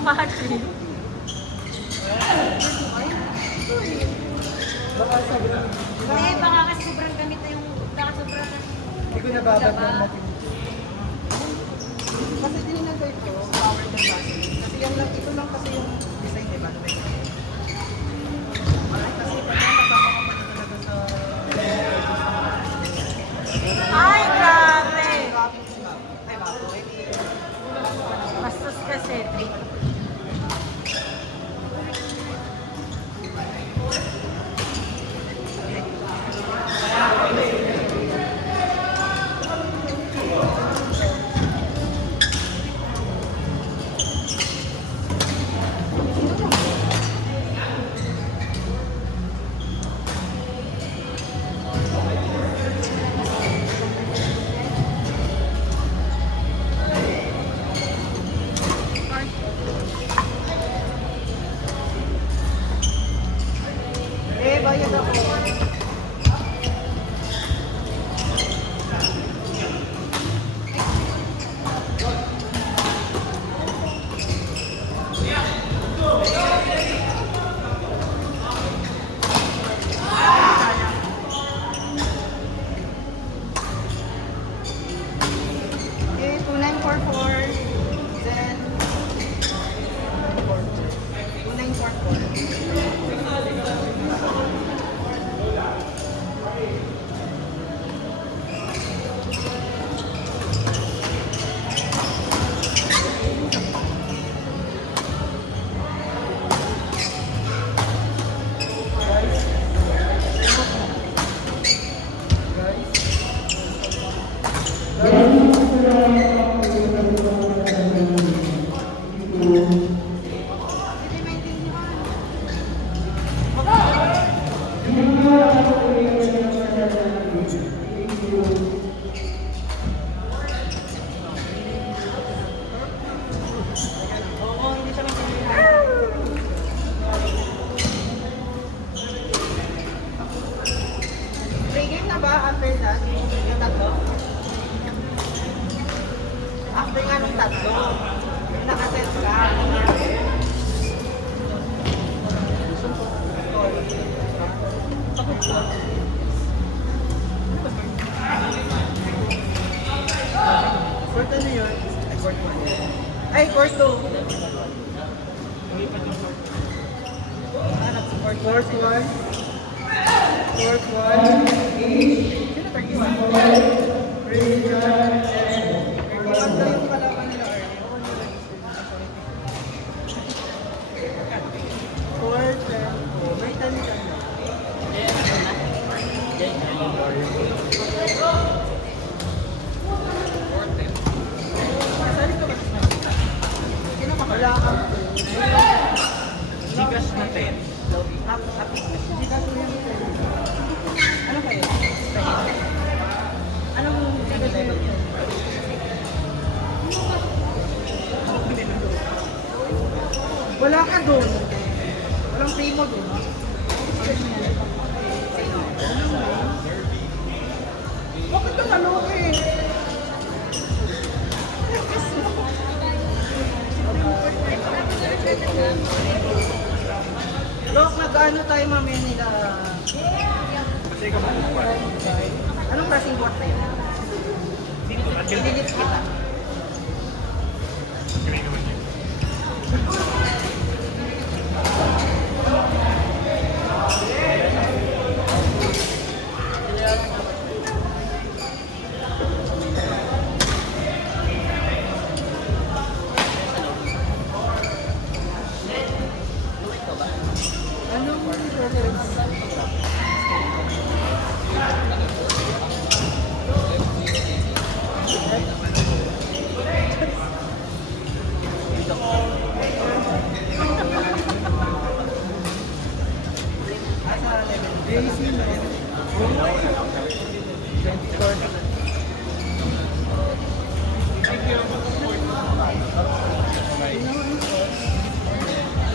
Patrick. Baka sobrang... Eh, baka kasi sobrang gamit na yung... Baka sobrang... Hindi ko nababad ng natin. Kasi tinignan ko ito, power ng battery. Kasi yan lang, ito lang kasi yung design, diba? Kasi pag nakasama ko pa talaga sa... Ay, grabe! Ay, bago. Bastos kasi, trip. Eh, bayad ako. Okay, 2944. Then 2944. Oo, hindi siya maintindihan. Play game na ba after that? Yung tatlo? After nga nung tatlo, nakaset ka. Court ano yun? Court 1. Ay, court 2. Court 1. Court 1. Sino target? Christian. Iba yung kalaban nila, Ernie. Court 10. May talikan na. Kasali ka ba sa snapchat? Sino ka? Wala kang Gigas na 10. Hindi ka tuloy yung ano kayo? Anong level yun? Wala ka doon. Walang primo doon. Bakit ka naloka eh? Lok, nag-ano tayo mamaya nila? Anong klaseng buhat na yun? Dililit kita. Anong JC no? 24.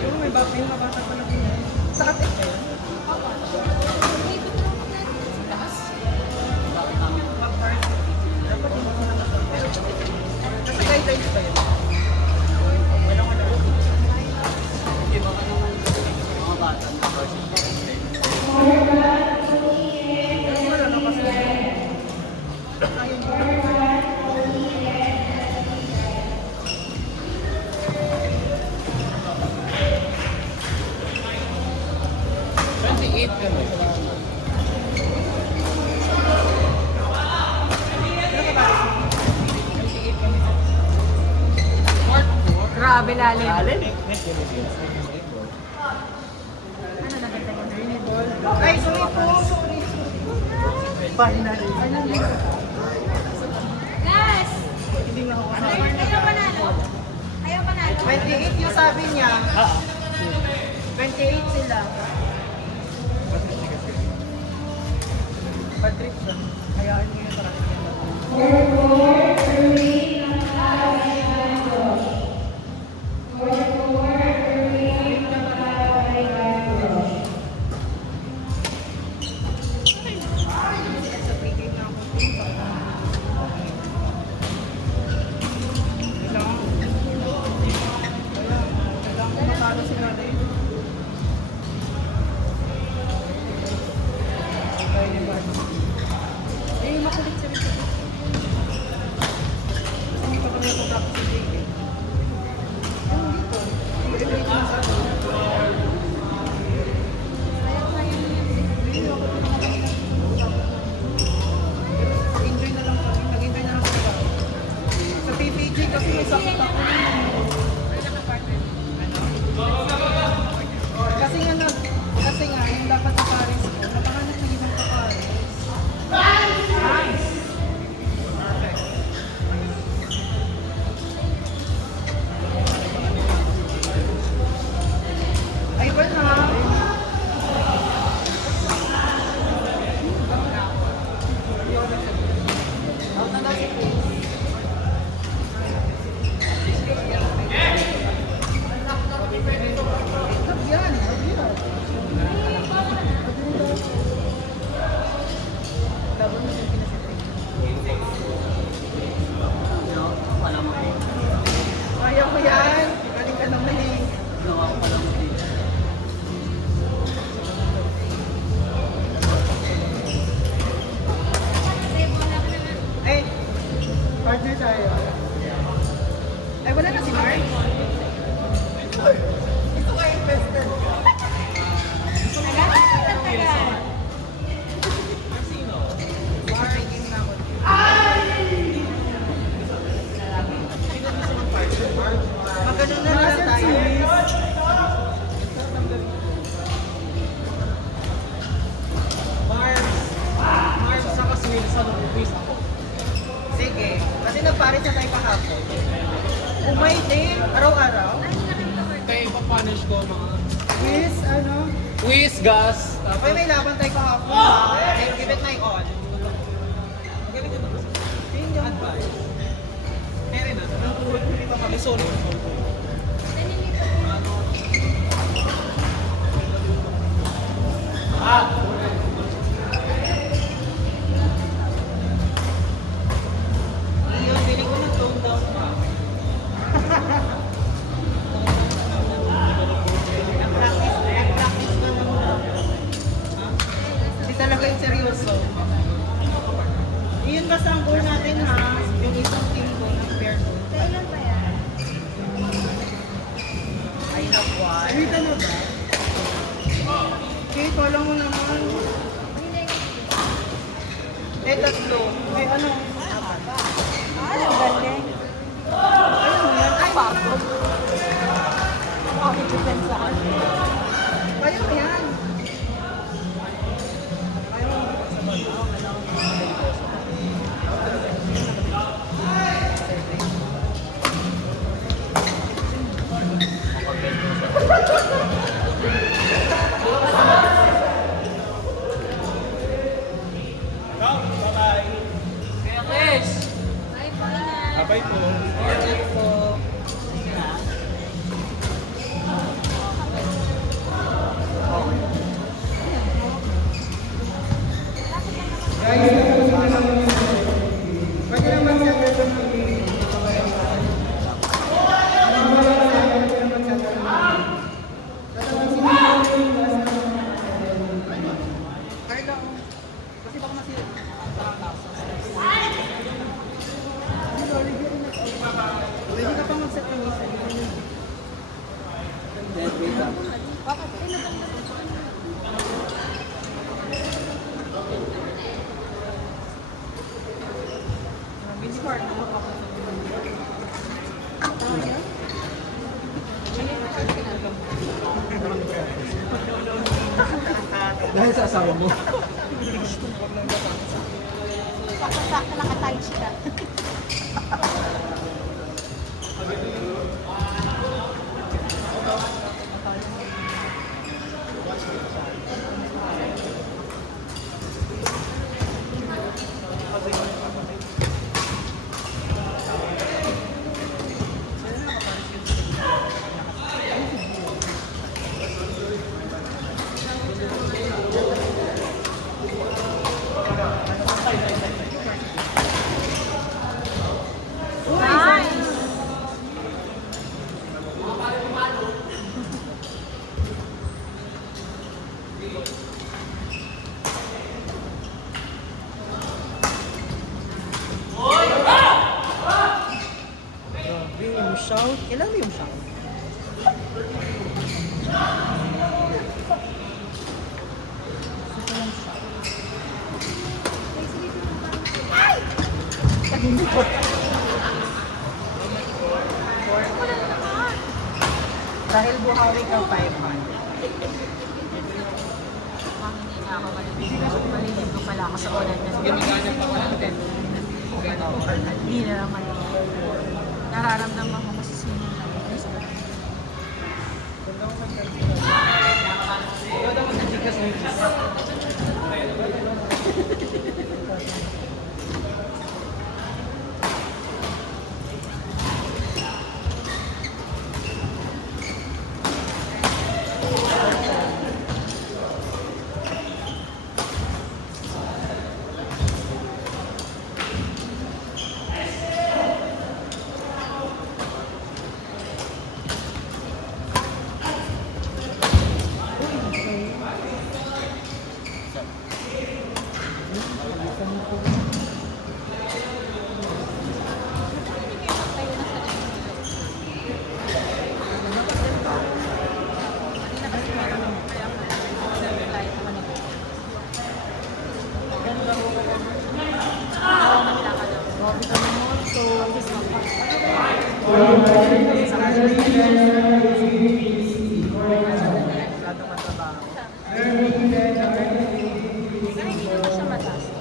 Yung may bata, yung mabasa pa na pinay. Sa katik na yun? Dapat yung mga nasa. Pero nasa guidelines pa yun. Walang ano. Kabilalim. Alin? Ano na ganda yun? Ay, sorry po. Sorry. Finally. Guys! Hindi nga ako Ayaw panalo. Ayaw panalo. 28 yung sabi niya. 28 sila. Patrick siya. Hayaan niyo yung parang enjoy na lang kami. Nag-enjoy na lang kami. Sa PPG kasi may sakit ako. Kasi nga, yung dapat na Paris ko, napanganak na ibang Paris. Nice! Perfect. Ay, wala. Out na daw si Chris. Yan, yan. Laban mo yung pinasipin. Kaya ko yan. Galing ka naman eh. Ay, partner tayo. Ay, wala na si Mark? Ito kayo invested. Marking na ako. Magano na lang tayo. Mars, sa kasi sa quiz ako. Sige, kasi nagparis na tayo kahapon. Umay din, araw-araw. Kaya ipapunish ko mga Quiz, ano? quiz, gas. Okay, may laban tayo kahapon. Give it my all. Magaling ka ba kasi? Yun yung advice. Meron na. Hindi pa kami solo. Yun, feeling ko nag-tone down pa. Nag-practice ka na muna. Hindi talaga yung seryoso. Yun basta ang goal natin ha. Yung isang team ko ng pair ko. Kailan pa yan? I have one. Ay, na ba? Okay, kala mo naman. Eh, tatlo. Ay, ano? Ang galing. Alam mo yan? Ay, Pagod. Pagod depend sa akin. kaya mo yan. Kaya mo. Bye, Paina. Abay po. Ayan po. Pwede naman siya dito Carla, kasi baka masira. Pwede ka pang mag-set ng isa. Bakit? Sino bang Busy card. Dahil sa asawa mo. Sakto-sakto nakatay siya. Nice! Grabe yung shout. Kailan mo yung shout? Dahil buhawi kang 500. Malilim ko pala ako sa oras na Gumaganap ako ng 10. hindi na naman. Nararamdaman ko kasi sino na Ikaw daw ang nagsikas ng masyadong matrabaho. hindi naman siya matastos.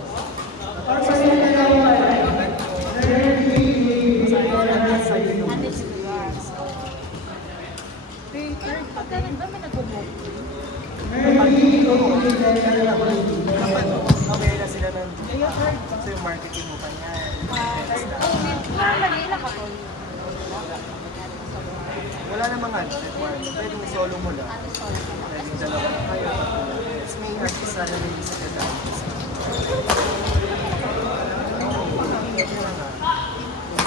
And it's yours. Pag ganun ba may nag-book? Okay na sila ng kasi yung marketing mo pa niyan. Normally, ilang ka to? Wala namang requirement. Pwedeng solo mo lang. Pwedeng dalawa na kayo. Tapos may artista na may isa ka dance.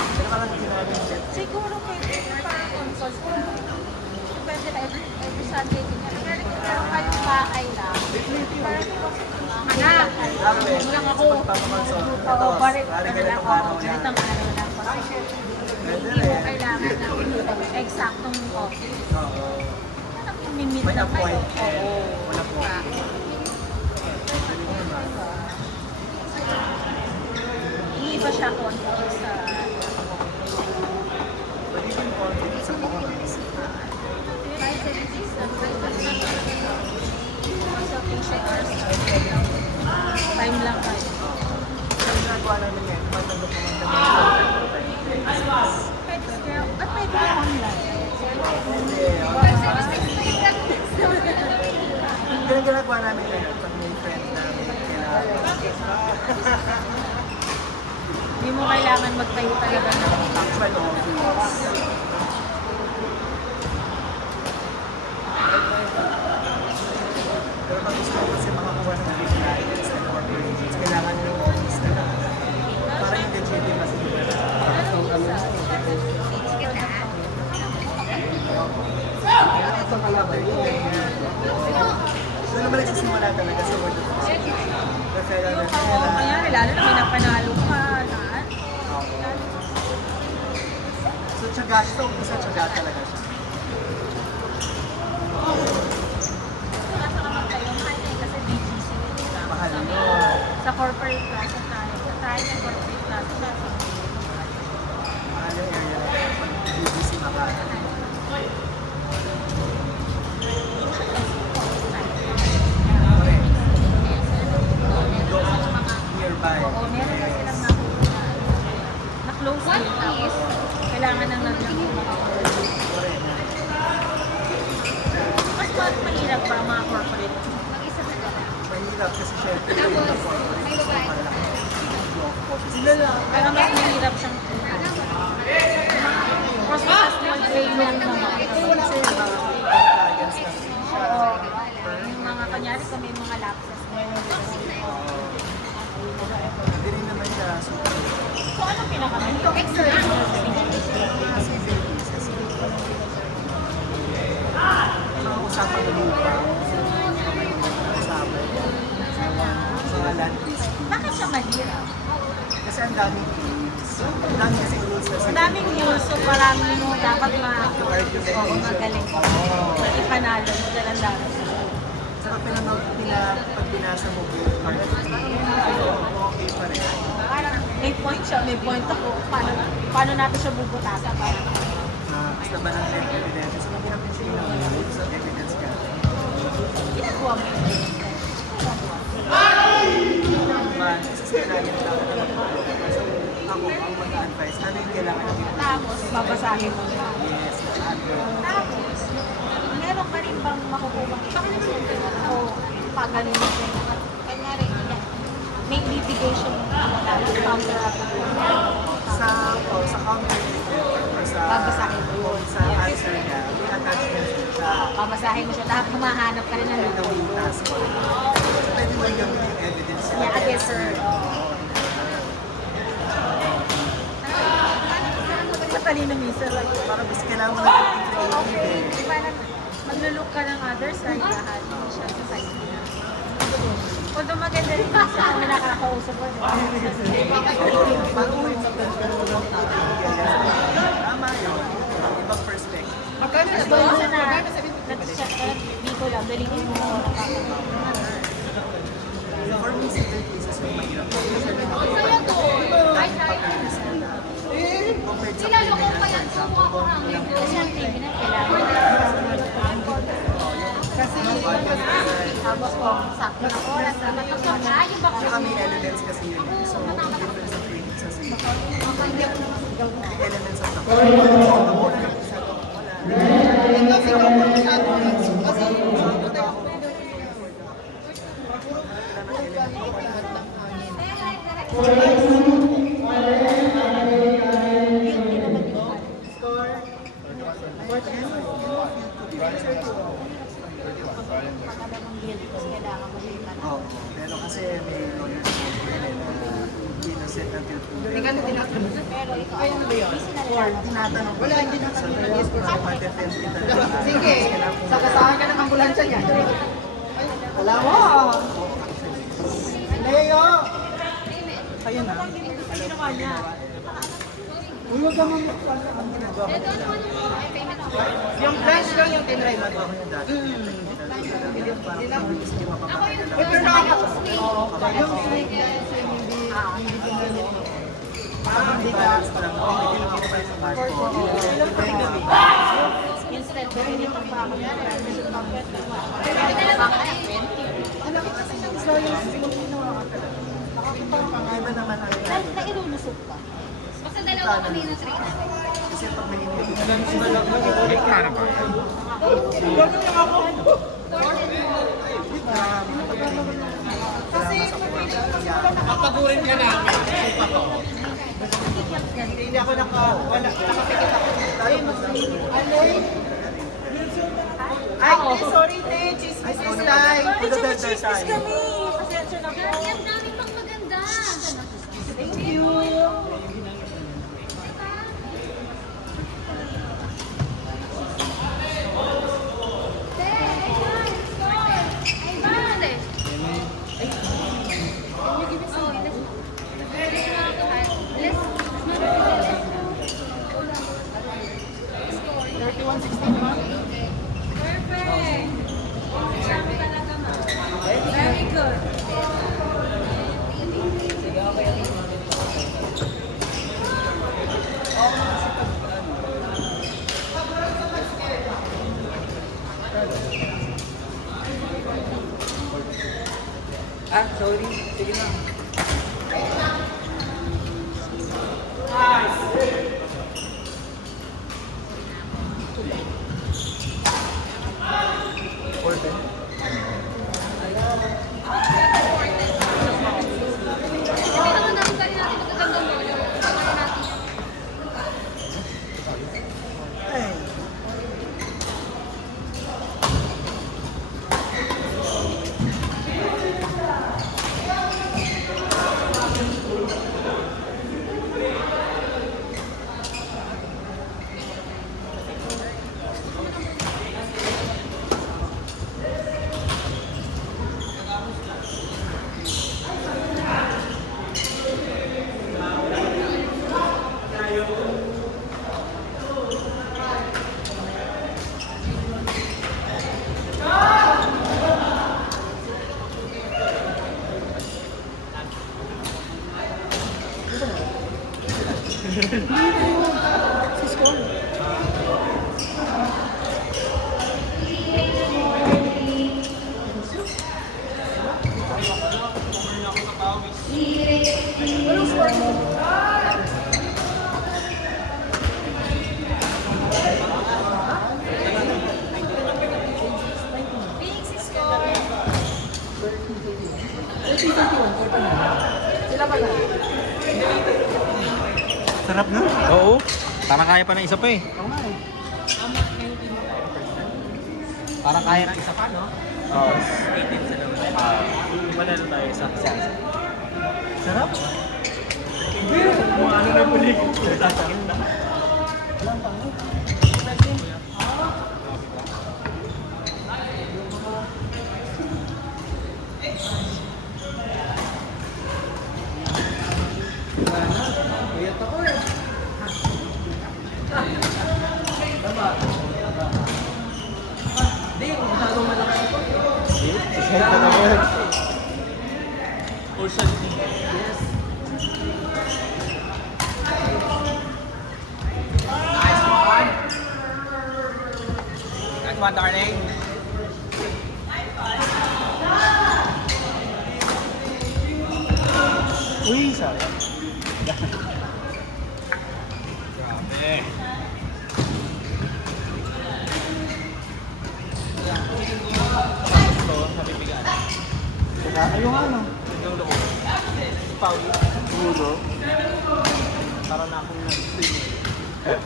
Pero parang ginamit siya. Siguro pwede parang consult. Depende na every Sunday din yan. Pero kahit bahay lang. Anak! Huwag lang ako. Oo, bari ko na lang ako. Ganitang araw lang. Kasi Pwede hindi mo rin. kailangan ng eksaktong office. Oo. Parang imimit May lang kayo. appoint. Oo. Wala po. Pwede naman. Hindi ba siya contact sa... Pwede yung confidence sa mga Kahit sa disease na sa patient or sa time lang kayo. Ang ginagawa namin ngayon, pag-document namin Pwede siya. At pwede na online. Ganun ginagawa namin ngayon pag may friend namin kailangan. Hindi mo kailangan magtayo talaga ng Actual office. Pero pag gusto ko kasi makakuha ng clients and corporations, kailangan yung office na lang. Para yung legitimacy nila. Ito pala ba yun? Doon naman nagsisimula talaga sa word of mouth. Referral, Oo, referral. kaya lalo na may napanalo ka. Lahat. So, tiyaga siya. Isa tiyaga talaga siya. Nasa naman kayo, mahal eh, kasi BGC. diba? Mahal Sa- yun. Sa corporate class, sa tayo na corporate class, sa Mahal yung area na yun. Pag BBC Makati. Correct. least, kailangan ng mas mahirap ba mga corporate? Mag-isa ka lang. Mahirap kasi syempre yung corporate is malaki. Sila lang. Pero mas mahirap siyang mas small training naman. Kasi yung mga clients kasi siya. Yung mga kanyari kung may mga lapses. Hindi rin naman siya super. So ano pinaka-main? Mga civil cases. Mga usapan ng lupa. Usapan. Mga land based. Bakit siya mahirap? Kasi ang daming rules. Ang daming kasi rules kasi. Madaming news, so maraming mo dapat Argument. magaling. Ipanalo mo, dalang dami. Saka pinanood nila pag binasa mo yung article. Okay pa rin. May point siya, may point ako. Paano natin siya bubutasan? Basta ba ng evidence? So, mahirap din sila ng rules of evidence ka. Ginagawa mo. Man, isa sa kailangan lang so, ako ang mag-advise, ano yung kailangan natin? Tapos, babasahin mo. Yes, Tapos, meron ka rin bang makukuha? O pagaling mo siya? Kanyari, may litigation counter sa counter or sa Babasahin mo. sa answer niya, may attachments din siya. babasahin mo siya. Tapos humahanap ka rin ng Pwede loophole. yung task mo. So, pwede mo yung gamitin yung evidence niya. Yeah, against her. Matalino minsan. Para mas kailangan mo lang yung creative. Parang maglulok ka ng other side lahat. Hindi siya sa side niya. Although maganda rin kasi kung nakakausap ko. Bago mo yung tama yun. Ibang perspective. Ito isa na nag-chat ka lang, dito lang, dalitin mo ako For me, civil cases yung mahirap. Compared sa criminal, for example, Kasi ang criminal, kailangan. Kasi tapos kung sakto ng oras, yung baka saka may elements kasi yun. So, different sa criminal sa civil. Elements of the Oo, pero kasi may lawyer na innocent until proven. pero ikaw, ay ano ba yun? Tinatanong ko siya. Hindi na sa ma-defend kita. Sige, sakasahan ka ng ambulansya niya. Alam mo! Leo! Ayun na. Ginawa niya. Huwag ka Ang ginagawa ko dyan, Yung flash lang yung tinry mo. ako yung dati. Parang mabilis niyo mapapakita Pero lang. nakakapos. Yung Balance ko lang. Hindi lang ako sa barko. Instead, ganito pa ako. Iba naman ang ginagawa. Nailulusot pa. Basta dalawa kami ng train. Kasi pag nag-inibig, Papagurin ka namin. hindi ako nakapikit ako. Ay, sorry, te. Chismis is live. Chismis kami. Pasensya na po. Ang dami pang maganda. Thank you. Very good. Phoenix score. Sarap na. Oo. Parang kaya pa ng isa pa eh. Oo nga eh. Parang kaya ng isa pa, no? Oo. 18 sila. Manalo tayo sa isa. Sarap. Kung ano na bulig. Sasakit na. Walang pangit. Iyat ako eh. Hindi, masyadong malakas ito. Kahit na naman. Ocean Sea. Yes. Nice one. Nice one, darling. Uy, sayang. Grabe. Ito, nabibigan. Saka, ayun nga no. Yung loob. Paul. Ulo. Parang na akong nag-swim eh.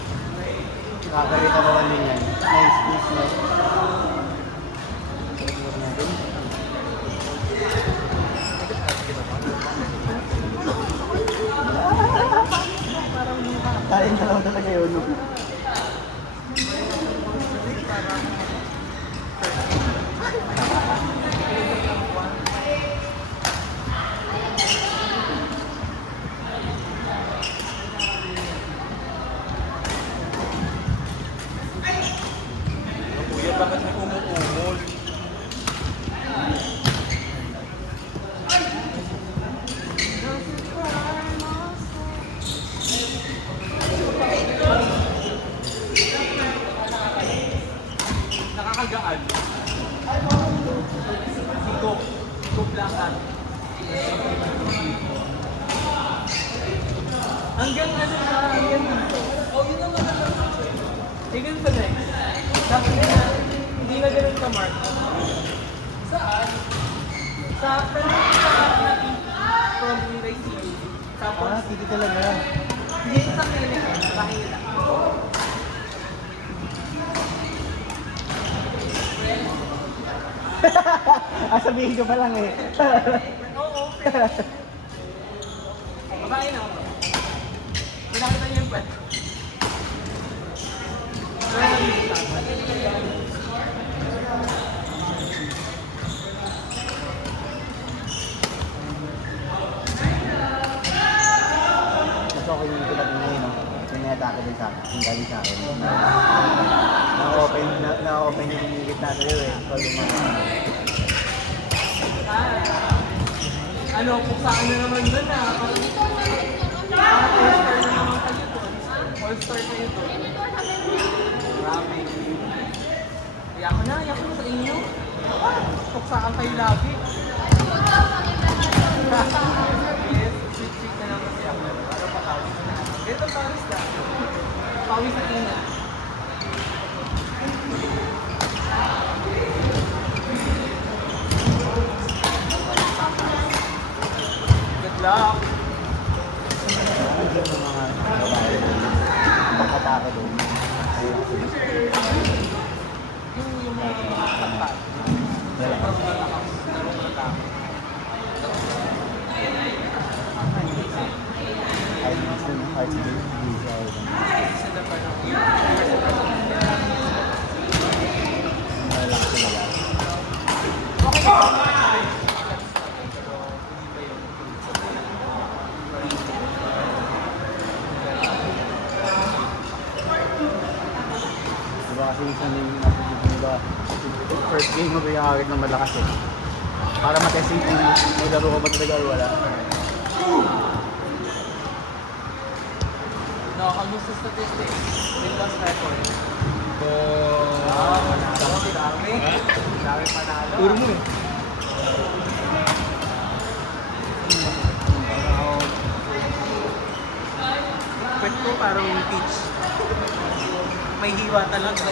Nakakarita ko din yan. Nice, nice, nice. Kain ka lang talaga yun. No? Kuya, bakit siya umuumol? Nakakagaan. Higop. Higop lahat. Hanggang ano na, hanggang dito. Oh, yun ang maganda. Hanggang sa next. Dapat na, hindi na ganun ka, Mark. Saan? Sa from Relay TV. Tapos, Ah, hindi talaga. hindi sa clinic, bahay nila. Sabihin ko pa lang eh. Oo, okay. Babae na ako. Pinakita niyo yung pwede. Mas okay yung tulad ng ngayon, no? Yung may-atake din sa akin, yung galing sa akin. Na-open yung ingit natin yun eh. So, yung mga... Ano, kung saan na naman doon ah. Parang all-star na naman kayo doon. All-star kayo doon. Grabe. Iyak ko na sa inyo. Tuksaan kayo lagi. Yes, sweet na lang kasi ako. Parang patawis na. Ganito pawis na. Pawis na ina. Good luck! Yung mga babae doon. Pagkatake doon. Ayun. Yung mga kapat. Kahit gusto nyo, kahit hindi siya malaki talaga. Diba kasi minsan yung diba, first game mo ba yung agad ng malakas eh. Para matesting kung may laro ka ba talaga o wala. kamusta statistics? Win loss record. Dami. Dami panalo. Puro mo eh. Pwede ko parang peach. May hiwa talaga.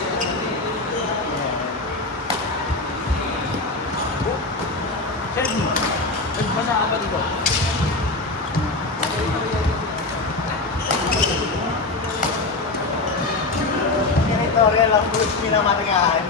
Nagbasa ka ba dito? Editorial ang gusto minamargahan.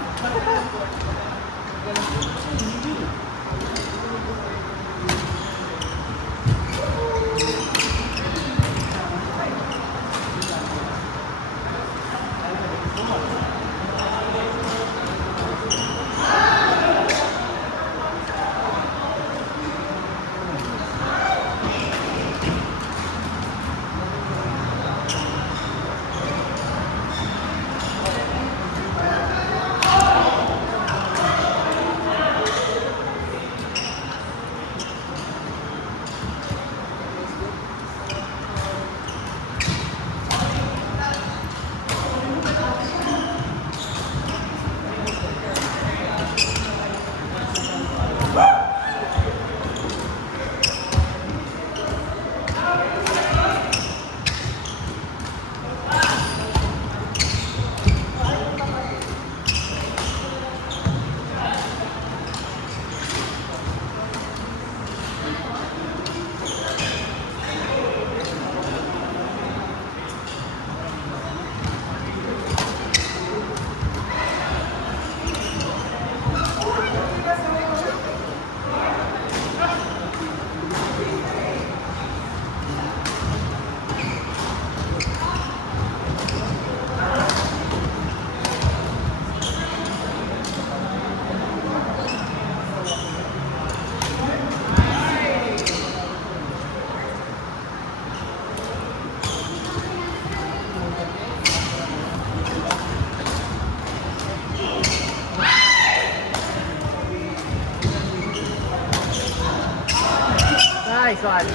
Nice one.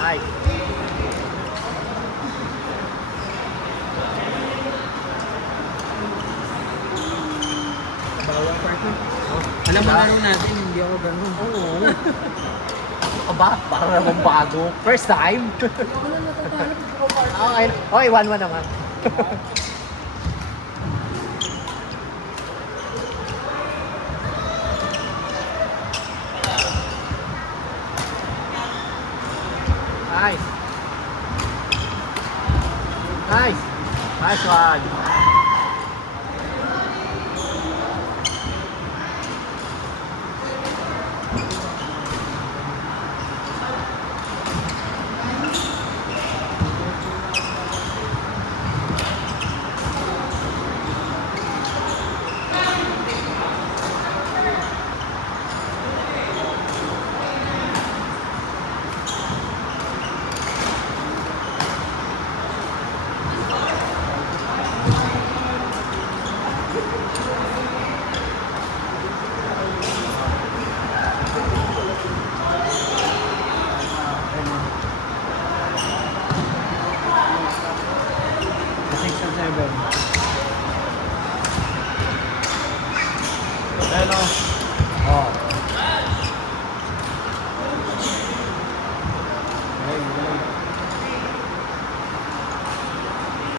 Nice. Bawang partner. Alam mo laro natin, hindi ako ganun. Oo. Ano ba? Parang naman bago. First time? Okay, okay, 1-1 naman. Nice. Nice. Nice one.